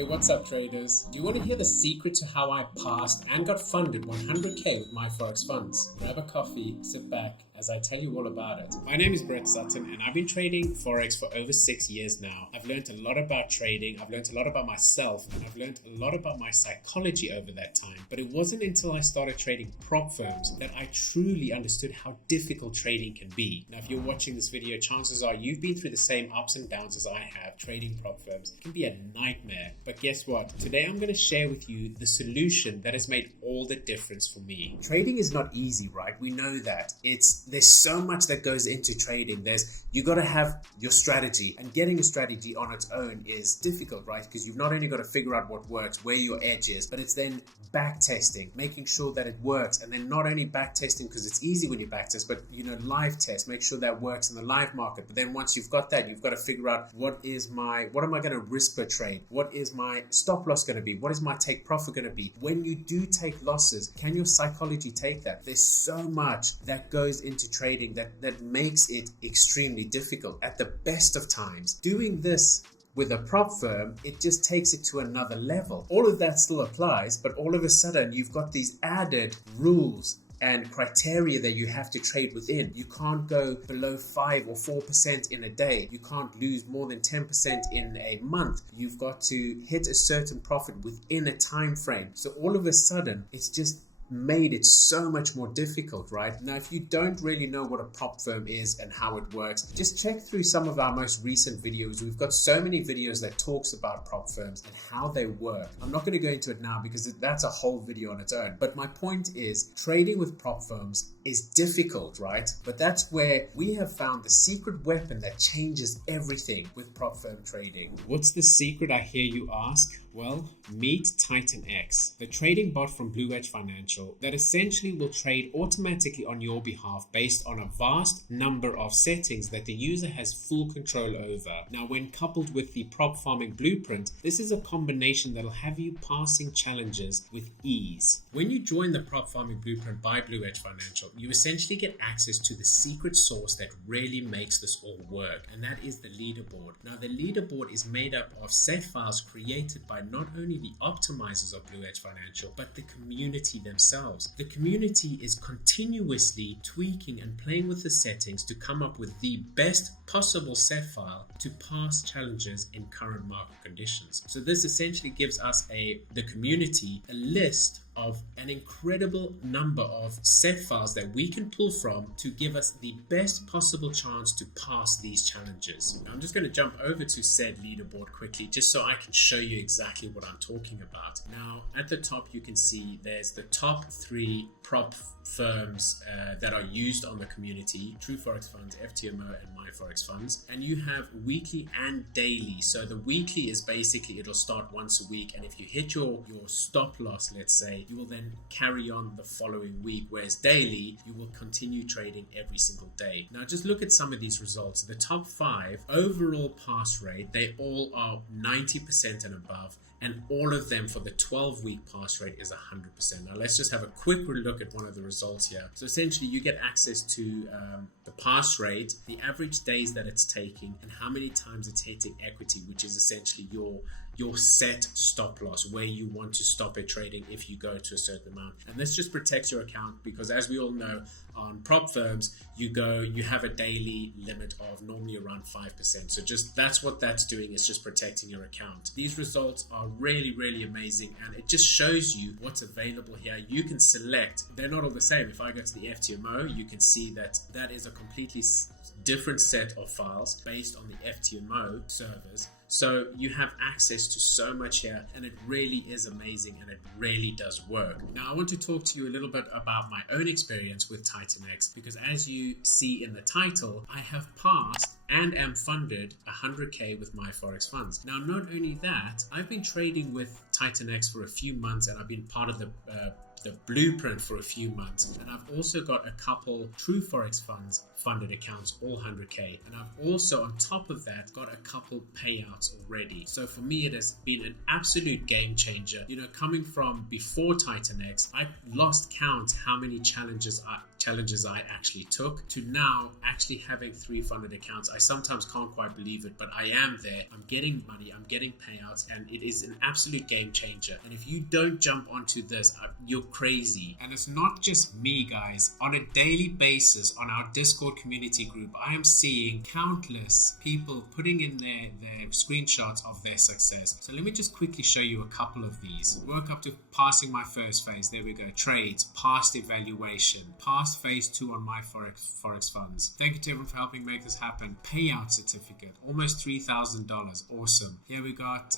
Hey, what's up traders? Do you want to hear the secret to how I passed and got funded 100k with my Forex funds? Grab a coffee, sit back as I tell you all about it. My name is Brett Sutton and I've been trading Forex for over 6 years now. I've learned a lot about trading, I've learned a lot about myself, and I've learned a lot about my psychology over that time. But it wasn't until I started trading prop firms that I truly understood how difficult trading can be. Now, if you're watching this video, chances are you've been through the same ups and downs as I have. Trading prop firms can be a nightmare. But guess what? Today I'm going to share with you the solution that has made all the difference for me. Trading is not easy, right? We know that. There's so much that goes into trading. You got to have your strategy, and getting a strategy on its own is difficult, right? Because you've not only got to figure out what works, where your edge is, but it's then back testing, making sure that it works, and then not only back testing because it's easy when you back test, but live test, make sure that works in the live market. But then once you've got that, you've got to figure out what am I going to risk per trade? What is my stop loss going to be? What is my take profit going to be? When you do take losses, can your psychology take that? There's so much that goes into trading that makes it extremely difficult at the best of times. Doing this with a prop firm, it just takes it to another level. All of that still applies, but all of a sudden you've got these added rules and criteria that you have to trade within. You can't go below 5 or 4% in a day. You can't lose more than 10% in a month. You've got to hit a certain profit within a time frame. So all of a sudden, it's just made it so much more difficult, right? Now, if you don't really know what a prop firm is and how it works, just check through some of our most recent videos. We've got so many videos that talks about prop firms and how they work. I'm not going to go into it now because that's a whole video on its own. But my point is, trading with prop firms is difficult, right? But that's where we have found the secret weapon that changes everything with prop firm trading. What's the secret, I hear you ask? Well, meet Titan X, the trading bot from Blue Edge Financial that essentially will trade automatically on your behalf based on a vast number of settings that the user has full control over. Now, when coupled with the prop farming blueprint, this is a combination that'll have you passing challenges with ease. When you join the prop farming blueprint by Blue Edge Financial, you essentially get access to the secret sauce that really makes this all work, and that is the leaderboard. Now, the leaderboard is made up of set files created by not only the optimizers of Blue Edge Financial, but the community themselves. The community is continuously tweaking and playing with the settings to come up with the best possible set file to pass challenges in current market conditions. So this essentially gives us the community a list of an incredible number of set files that we can pull from to give us the best possible chance to pass these challenges. Now, I'm just going to jump over to said leaderboard quickly just so I can show you exactly what I'm talking about. Now, at the top you can see there's the top 3 prop firms that are used on the community: True Forex Funds, FTMO, and My Forex Funds. And you have weekly and daily. So the weekly is basically, it'll start once a week, and if you hit your stop loss, let's say, you will then carry on the following week, whereas daily you will continue trading every single day. Now, just look at some of these results. The top 5 overall pass rate, they all are 90% and above, and all of them for the 12-week pass rate is 100%. Now, let's just have a quick look at one of the results here. So essentially, you get access to the pass rate, the average days that it's taking, and how many times it's hitting equity, which is essentially your set stop loss, where you want to stop it trading if you go to a certain amount. And this just protects your account because, as we all know, on prop firms, you have a daily limit of normally around 5%. So just that's what that's doing, is just protecting your account. These results are really, really amazing, and it just shows you what's available here. You can select, they're not all the same. If I go to the FTMO, you can see that is a completely different set of files based on the FTMO servers. So you have access to so much here, and it really is amazing, and it really does work. Now, I want to talk to you a little bit about my own experience with Titan X, because as you see in the title, I have passed and am funded 100k with my Forex funds. Now, not only that, I've been trading with Titan X for a few months, and I've been part of the blueprint for a few months, and I've also got a couple True Forex Funds funded accounts, all 100k, and I've also on top of that got a couple payouts already. So for me, it has been an absolute game changer. Coming from before Titan X, I lost count how many challenges challenges I actually took to now actually having 3 funded accounts. I sometimes can't quite believe it, but I am there. I'm getting money, I'm getting payouts, and it is an absolute game changer. And if you don't jump onto this, you're crazy. And it's not just me, guys. On a daily basis on our Discord community group, I am seeing countless people putting in their screenshots of their success. So let me just quickly show you a couple of these. Work up to passing my first phase. There we go. Trades, past evaluation, past phase 2 on my Forex funds. Thank you to everyone for helping make this happen. Payout certificate, almost $3,000. Awesome. Here we got,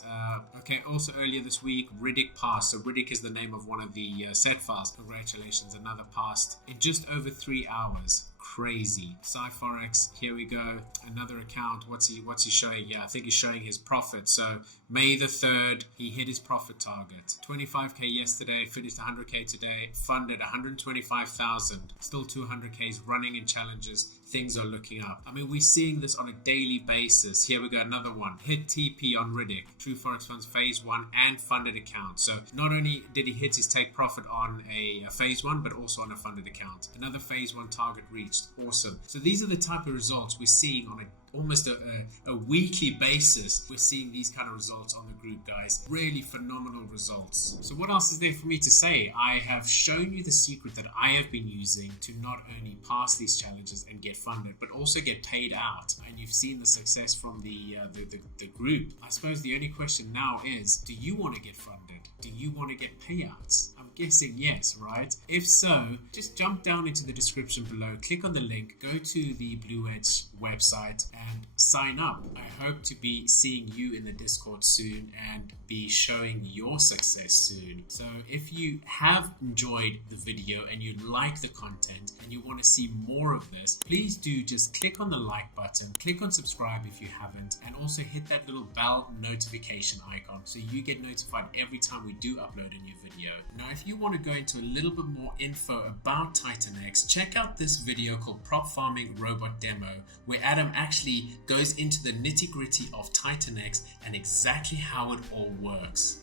also earlier this week, Riddick passed. So Riddick is the name of one of the set files. Congratulations, another passed in just over 3 hours. Crazy. Forex, here we go. Another account. What's he showing? Yeah, I think he's showing his profit. So May the 3rd, he hit his profit target. 25k yesterday, finished 100k today, funded 125,000. Still 200k's running in challenges. Things are looking up. I mean, we're seeing this on a daily basis. Here we go, another one. Hit TP on Riddick. True Forex Funds phase 1 and funded account. So not only did he hit his take profit on a phase 1, but also on a funded account. Another phase 1 target reached. Awesome. So these are the type of results we're seeing on almost a weekly basis. We're seeing these kind of results on the group, guys. Really phenomenal results. So what else is there for me to say? I have shown you the secret that I have been using to not only pass these challenges and get funded, but also get paid out. And you've seen the success from the group. I suppose the only question now is, do you want to get funded? Do you want to get payouts? I'm guessing yes, right? If so, just jump down into the description below, click on the link, go to the Blue Edge website and sign up. I hope to be seeing you in the Discord soon and be showing your success soon. So if you have enjoyed the video and you like the content and you want to see more of this, please do just click on the like button, click on subscribe if you haven't, and also hit that little bell notification icon so you get notified every time we do upload a new video. Now, if you want to go into a little bit more info about TitanX, check out this video called Prop Farming Robot Demo, where Adam actually goes into the nitty-gritty of TitanX and exactly how it all works.